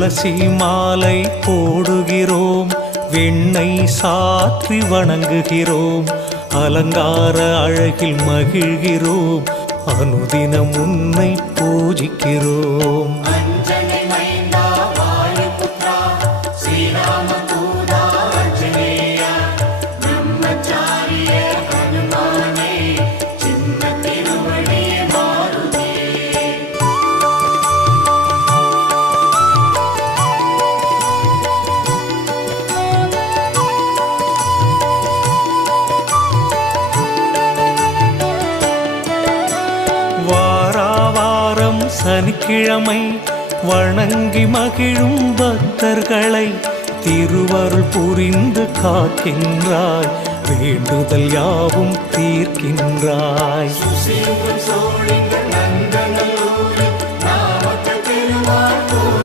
துளசி மாலை போடுகிறோம், வெண்ணெய் சாற்றி வணங்குகிறோம், அலங்கார அழகில் மகிழ்கிறோம், அனுதினம் உன்னை பூஜிக்கிறோம். வாராவாரம் சனிக்கிழமை வணங்கி மகிழும் பக்தர்களை திருவருள் புரிந்து காக்கின்றாய், வேண்டுதல் யாவும் தீர்க்கின்றாய்.